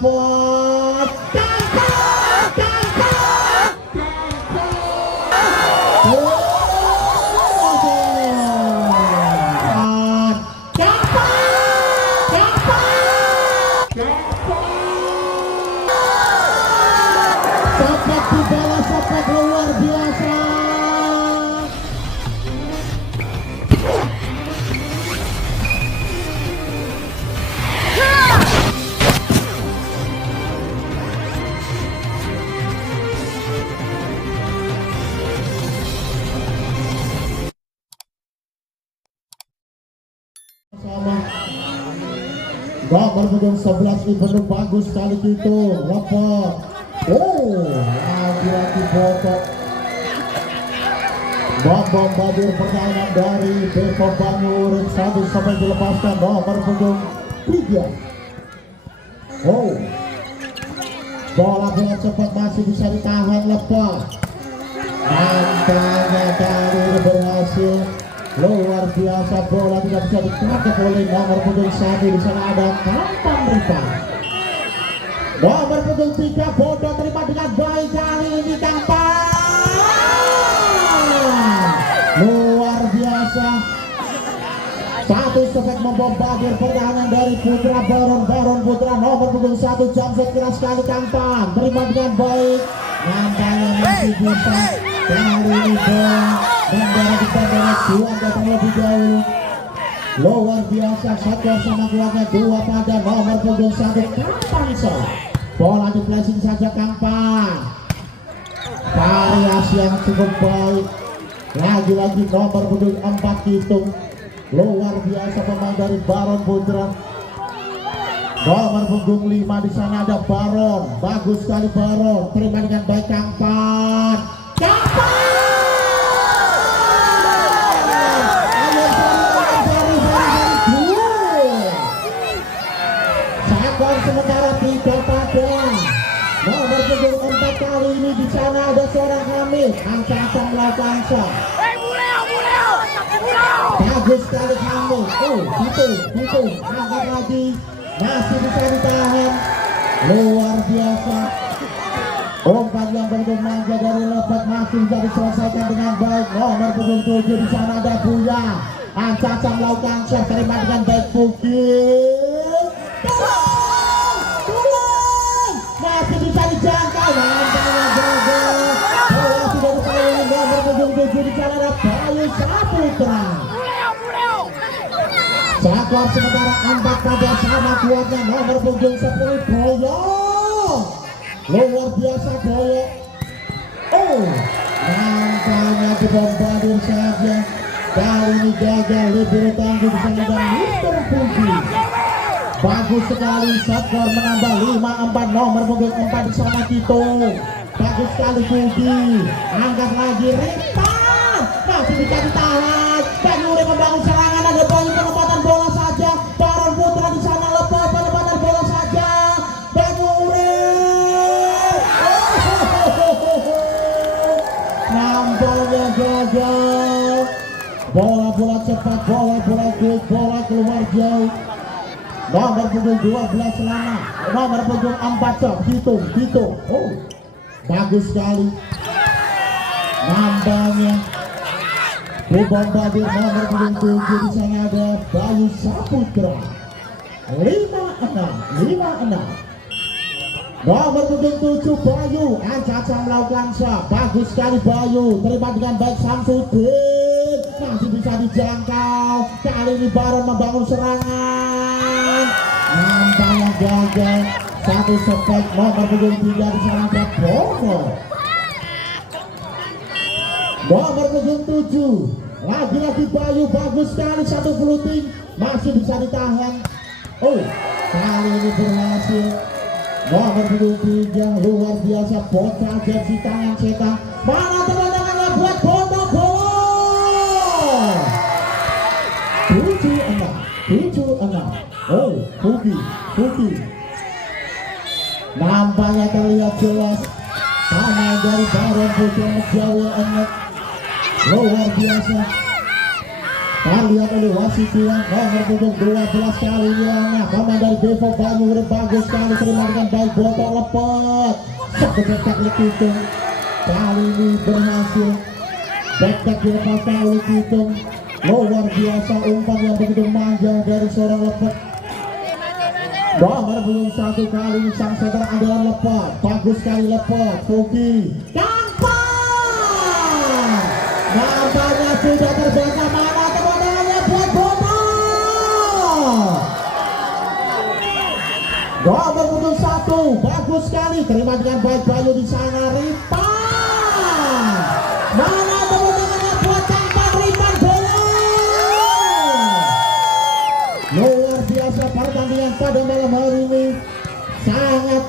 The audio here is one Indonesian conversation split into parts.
dapat seperti bola sepak luar biasa. Nomor punggung 11 Ibnu bagus sekali gitu, lepas. Lagi-lagi botok. Bombardir pertahanan dari Depo Banyurit satu sampai dilepaskan nomor punggung 3. Bola cepat masih bisa ditahan, lepas. Nampaknya kali ini berhasil. Luar biasa, bola tidak bisa ditangkap oleh nomor punggung 1. Di sana ada Kampan Rifa. Nomor punggung 3 Bodo terima dengan baik kali ini Kampan. Luar biasa. Satu step membombardir pertahanan dari Putra Baron Putra nomor punggung 1 Jamset keras sekali Kampan. Terima dengan baik. Nampaknya masih bisa. Kali ini bola bandara kita dari Tuan datang lebih jauh. Luar biasa, Satwa sama keluarga 2 pada nomor punggung 1 Kampan Sol. Bola di flashing saja Kampan. Variasi yang cukup baik. Lagi-lagi nomor punggung 4 hitung. Luar biasa pemain dari Baron Putra. Nomor punggung 5 di sana ada Baron. Bagus sekali Baron. Terima dengan baik Kampan. Sementara 3 pada nomor punggung 4 kali ini di sana ada seorang Hamid. Angsa melakukan bagus sekali Hamid. Gitu angkat lagi, masih bisa ditahan. Luar biasa. Umpan yang begitu manja dari lebat masih bisa diselesaikan dengan baik. Nomor punggung 7 di sana ada Buya. Angsa melakukan shot, terima dengan baik Bukit. Masih bisa dijangkau. Nampaknya gagal. Bola sudah dikali nomor punggung 7 di sana ada Bayu Saputra. Jaguar sementara 4 pada sama kuatnya nomor punggung 10 Boyong. Luar biasa Boyong. Nampaknya dibombardir saja. Kali ini gagal, lebih tangguh bisa dan Mister Puji. Bagus sekali, Jaguar menambah 5-4 nomor punggung 4 di sana Tito. Bagus sekali Puji. Angkat lagi Rita. Masih bisa ditahan. Banyurit membangun serangan, ada banyak penempatan bola saja. Baron Putra di sana lepas penempatan bola saja. Banyurit. Nampaknya gagal. Bola cepat, bola quick, bola keluar jauh. Nomor punggung 12 Selama. Nomor punggung 4 Sok. Hitung. Bagus sekali. Nampaknya dibombardir nomor punggung 7 di sana ada Bayu Saputra. 5-6. Nomor punggung 7 Bayu. Angsa melakukan shot. Bagus sekali Bayu. Terima dengan baik Samsudin. Masih bisa dijangkau. Kali ini Baron membangun serangan. Nampaknya gagal. Satu step nomor punggung 3 di sana ada Bono. Nomor punggung 7 lagi-lagi Bayu. Bagus sekali satu floating. Masih bisa ditahan. Kali ini berhasil. Nomor punggung 3 luar biasa. Bocah jersey tangan setan. Mana tendangannya buat Bono. Gol 7-6. Pugi. Nampaknya terlihat jelas pemain dari Baron Putra Jawa enak. Luar biasa. Lihat oleh wasit yang nomor punggung 12 kali hilangnya pemain dari Devo Banyu. Bagus sekali terima dengan baik botol lepet sekedetak Lekitung. Kali ini berhasil back dilepaskan oleh Kitung. Luar biasa umpan yang begitu manja dari seorang lepet. Nomor punggung 1 kali ini sang setter andalan lepet. Bagus sekali lepet. Fuki Kampang nampaknya sudah terbaca. Mana kemudiannya buat botol. Nomor punggung 1 bagus sekali terima dengan baik Bayu di sana. Ripan mana kemudiannya buat Kampang. Ripan bola. Luar biasa pertandingan pada malam hari ini sangat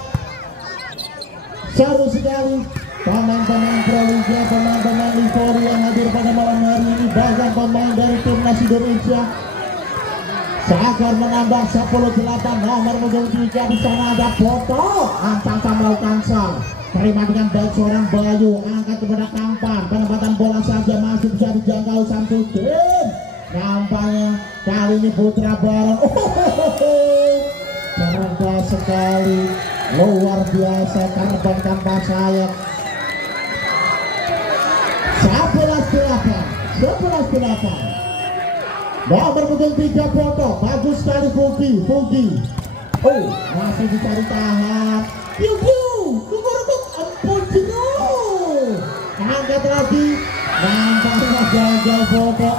seru sekali. Pemain-pemain Proliga, pemain-pemain Livori yang hadir pada malam hari ini, bahkan pemain dari timnas Indonesia. Seakan menambah 10-8. Nomor punggung 3 di sana ada Boto. Ancang melakukan sal. Terima dengan baik seorang Bayu, angkat kepada Kampang. Penempatan bola saja masih bisa dijangkau Samsudin. Nampaknya kali ini Putra Baron. Cerdas sekali, luar biasa Karban tanpa sayap. 11-8. Nomor punggung 3 Boto. Bagus sekali Fuki. Oh, masih bisa ditahan. Ampun Jino. Angkat lagi. Nampaknya gagal Boto.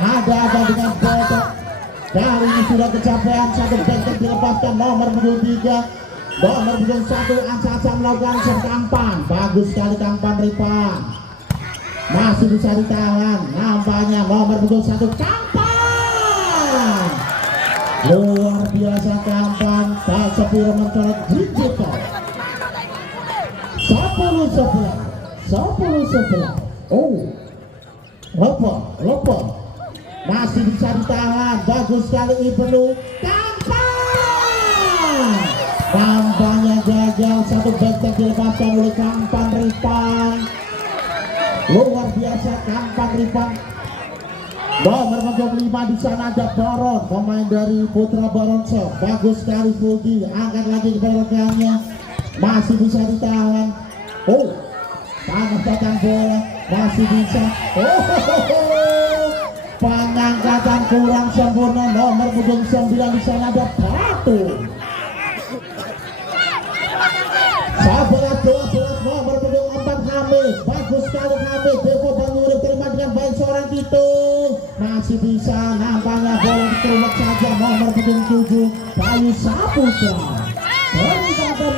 Ada apa dengan Boto? Kali ini sudah kecapean. Satu benteng dilepaskan. Nomor punggung 3. Nomor punggung 1 Ansa melakukan Kampang. Bagus sekali Kampang Ripan. Masih bisa ditahan. Nampaknya nomor punggung 1 Kampang. Luar biasa Kampang. Tak sepiro mencolok digital. 10-11. Oh, Lopo. Masih bisa ditahan. Bagus sekali Ibnu. Kampang. Nampaknya gagal. Satu benteng dilepaskan oleh Kampang Ripan. Luar biasa Kampang Ripan. Nomor punggung 5 di sana ada Baron, pemain dari Putra Baronso. Bagus sekali Fugi, angkat lagi ke belakangnya. Masih bisa ditahan. Oh, pengangkatan bola masih bisa. Pengangkatan kurang sempurna. Nomor punggung 9 di sana ada Batu. 11-12. Nomor punggung 4 Hamid. Bagus sekali Hamid. Devo Banyu terima dengan baik seorang Kitung. Masih bisa, nampaknya bola dikeluar saja. Nomor punggung 7 Bayu Saputra. Peningkatan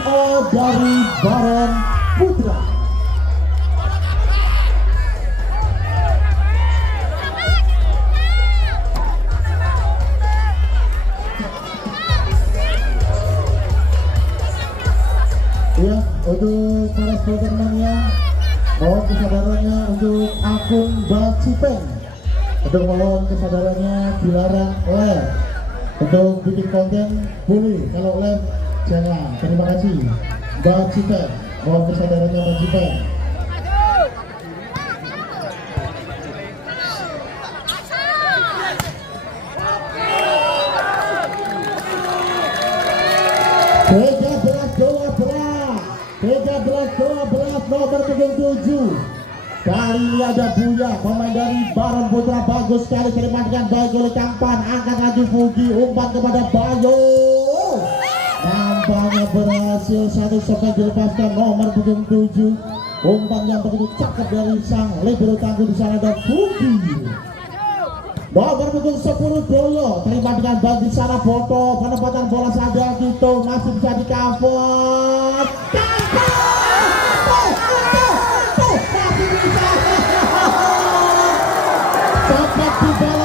dari Baron Putra. Ya, untuk para sportermania, mohon kesadarannya untuk akun Bacipeng. Untuk mohon kesadarannya dilarang live. Untuk bikin konten boleh, kalau live jangan. Terima kasih Bacipeng. Mohon kesadarannya Bacipeng. Nomor punggung 7 kali ada Buya, pemain dari Baron Putra. Bagus sekali terima dengan baik oleh Kampang. Angkat lagi Fugi, umpan kepada Bayu. Nampaknya berhasil. Satu sampai dilepaskan. Nomor punggung 7, umpan yang begitu cakep dari sang libero tangguh di sana ada Fugi. Nomor punggung 10 Doyo terima dengan baik di sana Boto. Penempatan bola saja gitu, masih bisa di cover.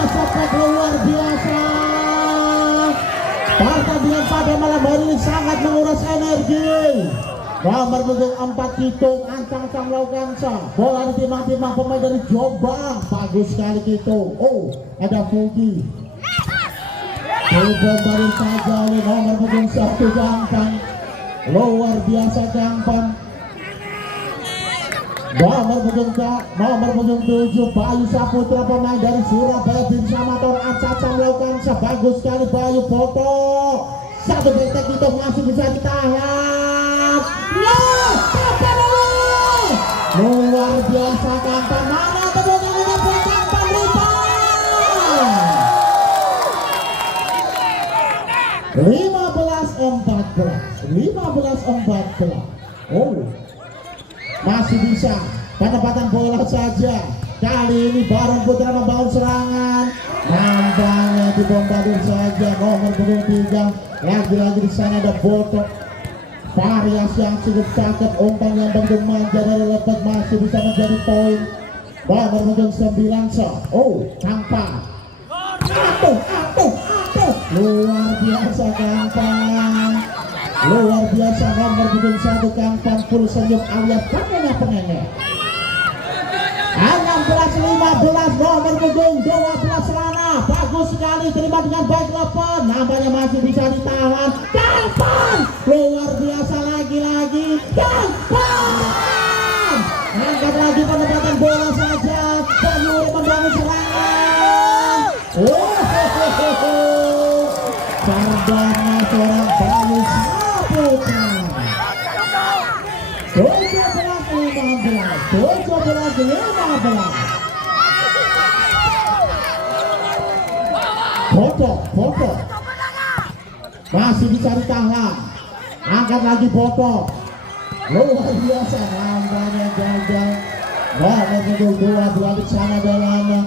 Cepat luar biasa. Pertandingan pada malam hari ini sangat menguras energi. Nomor punggung 4 Kitung, ancang-ancang melakukan sah. Bola ditimang-timang pemain dari Jombang. Bagus sekali Kitung. Oh, ada Fugi. Dibombardir saja oleh nomor punggung 1 Kampang. Luar biasa Kampang. Nomor punggung 7 Bayu Saputra, pemain dari Surabaya Bin Samator Acaca melakukan sebagus sekali. Bayu foto satu detik itu masih bisa ditahan. Luar biasa Kampan, mana tepuk tangannya buat Kampan Ripan. 15-14. Oh, masih bisa penempatan bola saja. Kali ini Baron Putra membangun serangan, nampaknya dibombardir saja. Nomor punggung 3 lagi-lagi di sana ada Boto. Variasi yang cukup cakep, umpan yang begitu manja dari lepas masih bisa menjadi poin. Nomor punggung 9 oh, Kampan. Luar biasa Kampan. Luar biasa nomor punggung 1 Kampan, full senyum alias pengennya. 16-15 nomor punggung 12 Rana, bagus sekali, terima dengan baik lepas, nampaknya masih bisa ditahan. Kampan luar biasa lagi Kampan angkat lagi penempatan bola saja, Bayu membangun serangan. Cerdasnya seorang Bayu Saputra. 17-15. Boto masih bisa ditahan, angkat lagi Boto. Luar biasa, nampaknya gagal. Nomor punggung 2 berada di sana dalam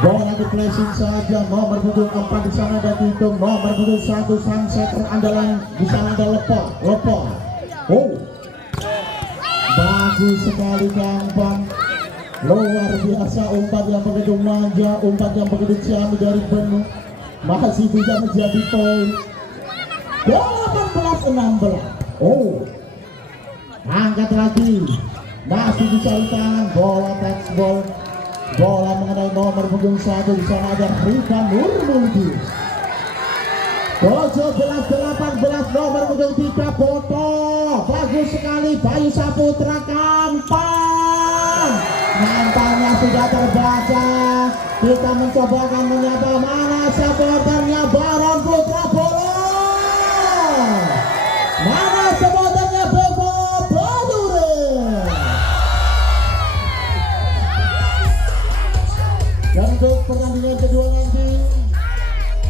bola di flashing saja. Nomor punggung 4 di sana ada Titung. Nomor punggung 1 Sunsetter andalan di sana ada Lepo. Oh, bagus sekali Kampan. Luar biasa, umpan yang begitu manja, umpan yang begitu ciamik dari Benu, masih bisa menjadi poin. 18-16. Oh, angkat lagi, masih bisa ditahan. Bola touchball, bola mengenai nomor punggung 1 di sana ada Rifan Nurmuldi. 17-18 nomor punggung 3 Boto, bagus sekali Bayu Saputra. Kampan nampaknya sudah terbaca. Kita mencoba akan menyapa mana supporternya Baron Putra bola. Mana supporternya Bebo Badure. Dan untuk pertandingan kedua nanti,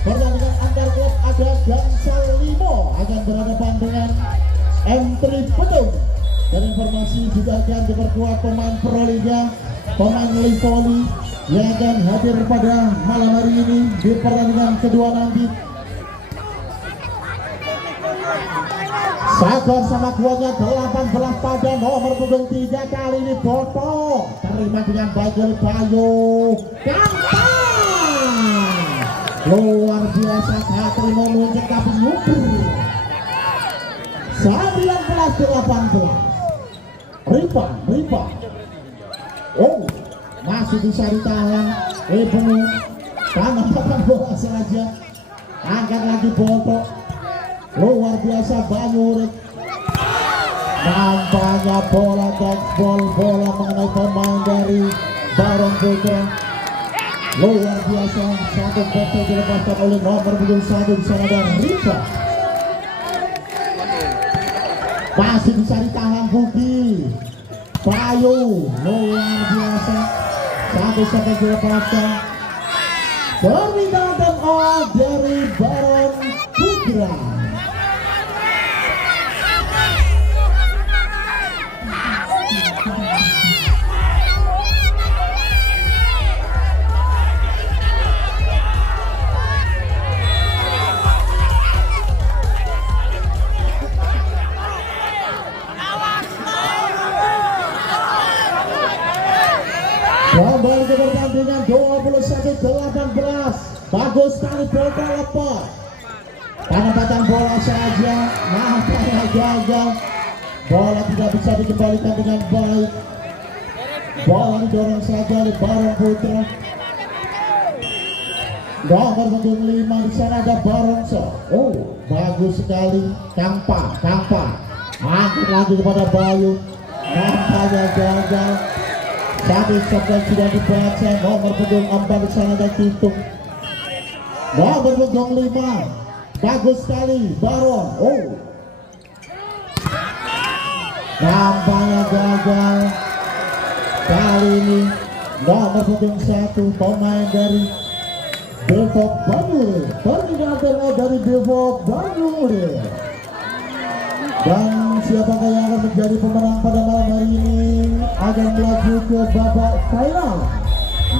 pertandingan antar klub ada Gansal Limo akan berhadapan dengan M3 Pedung. Dan informasi juga akan diperkuat pemain Proliga, pemain Livoli yang akan hadir pada malam hari ini di pertandingan kedua nanti. Sabar sama kuatnya 18 pada nomor punggung 3. Kali ini Boto terima dengan baik dari Bayu. Kampan luar biasa, Katri meluncur tapi nyubur. 19-18 Rifan. Oh, masih bisa ditahan. Benu tangan bola saja, angkat lagi Boto. Luar biasa Bayu. Nampaknya bola touchball, bola mengenai pemain dari Baron Putra. Luar biasa, satu foto dilepaskan oleh nomor punggung 1 di sana ada Rifan. Masih bisa ditahan Buki. Bayu luar biasa, satu sampai dilepaskan. Permintaan dari Baron Putra. Kembali ke pertandingan 21-18. Bagus sekali Boto lepas. Penempatan bola saja, nampaknya gagal. Bola tidak bisa dikembalikan dengan baik. Bola didorong saja oleh Baron Putra. Nomor punggung 5 di sana ada Baronso. Oh, bagus sekali. Kampan angkat lagi kepada Bayu. nampaknya gagal. Satu shot yang sudah dibaca. Nomor punggung 4 di sana dan hitung. Nomor punggung 5 bagus sekali Baron. Oh, nampaknya gagal. Kali ini nomor punggung 1 pemain dari Bevok Bandung, koordinator dari Bevok Bandung. Dan siapakah yang akan menjadi pemenang pada malam hari ini akan melaju ke babak final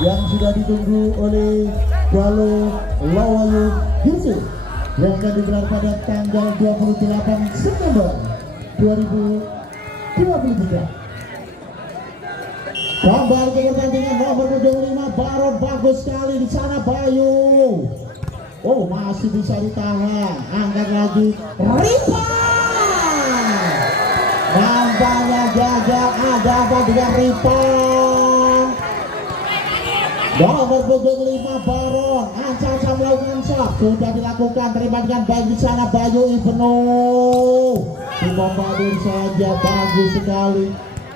yang sudah ditunggu oleh Galo Lawayu Yusuf yang akan digelar pada tanggal 28 September 2023. Kembali ke pertandingan nomor 25 Baron, bagus sekali di sana Bayu. Oh, masih bisa ditahan. Angkat lagi Ripa. Nampaknya gagal. Ada apa dengan Ripa? Nomor punggung 5 Baron ancam melakukan shot. Sudah dilakukan, terima dengan baik di sana Bayu Ibnu. Dibombardir saja, bagus sekali.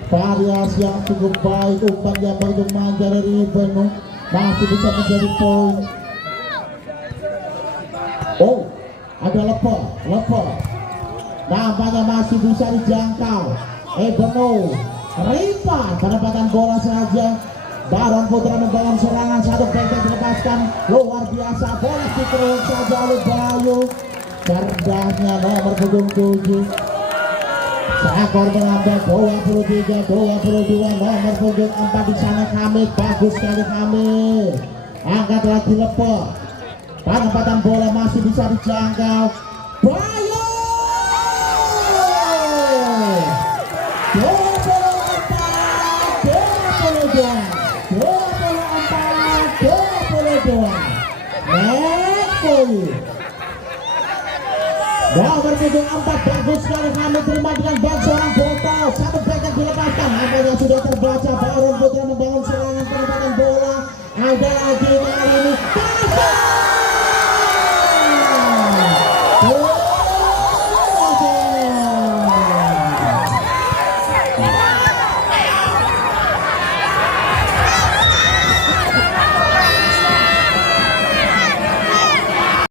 Variasi yang cukup baik, umpan yang begitu manja dari Ibnu masih bisa menjadi poin. Oh, ada leper. Nampaknya masih bisa dijangkau. Ibnu, Ripa, penempatan bola saja. Baron Putra membangun serangan, satu benteng dilepaskan, luar biasa. Bola diterus saja oleh Bayu. Cerdasnya nomor punggung 7. Seakor mengambil 23-22 nomor punggung 4 di sana Hamid, bagus sekali Hamid. Angkat lagi leper. Penempatan bola masih bisa dijangkau. Bayu. 24-22. Next. Nomor punggung 4 bagus sekali